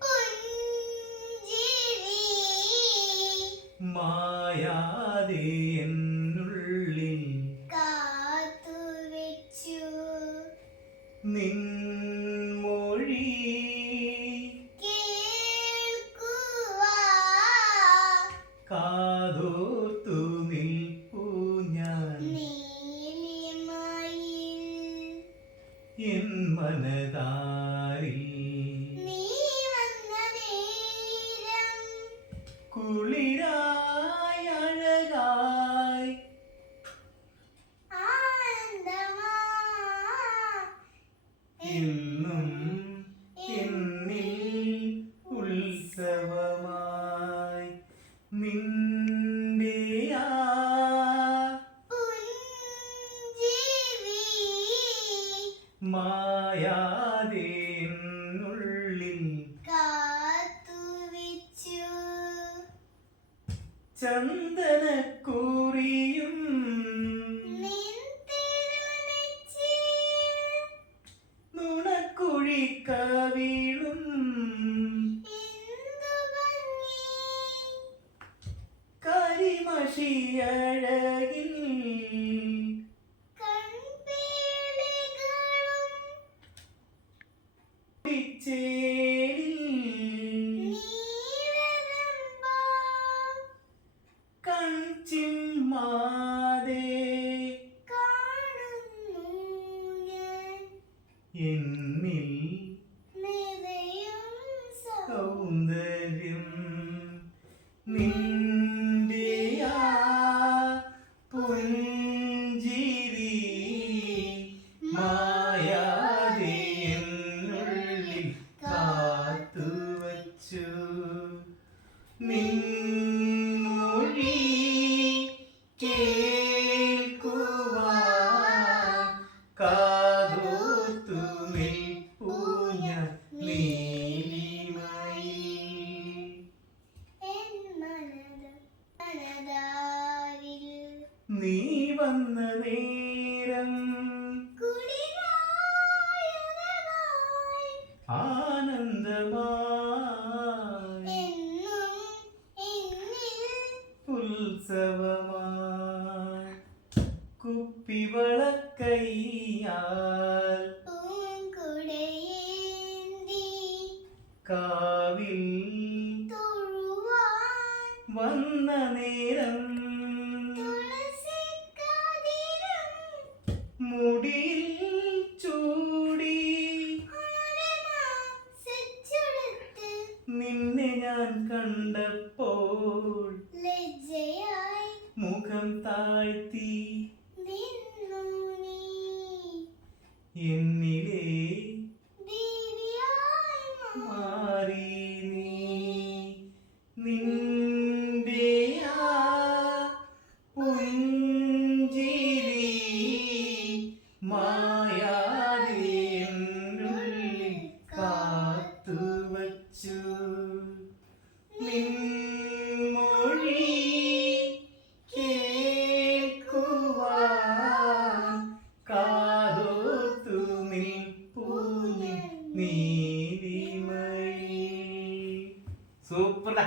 പുഞ്ചിരി. മായാതെ എന്നുള്ളിൽ കാത്തുവെച്ചു. നിൻമൊഴി എൻ മനതാരിൽ കുളിരായി അഴകായി ഇന്നും എന്നിൽ ഉത്സവമായി നിന്റെയാ മായാതെ എന്നുള്ളിൽ കാത്തുവെച്ചു. ചന്ദനക്കൂറിയും നുണക്കുഴിക്കവിളും എന്തു സൗന്ദര്യം നിന്റെയാ പുഞ്ചിരി മായാതെ എന്നുള്ളിൽ കാത്തുവച്ചു. നിൻമൊഴി വന്ന നേരം. ആനന്ദമായി ഉത്സവമായി. കുപ്പിവളക്കൈയാൽ പൂങ്കുടയേന്തി കാവിൽ വന്ന നേരം നിന്നെ ഞാൻ കണ്ടപ്പോൾ ലജ്ജയായി മുഖം താഴ്ത്തി. നിന്നു നീ. എന്നിലേ ദേവിയായി മാറി. നീതിമഴി സൂപ്പർടാ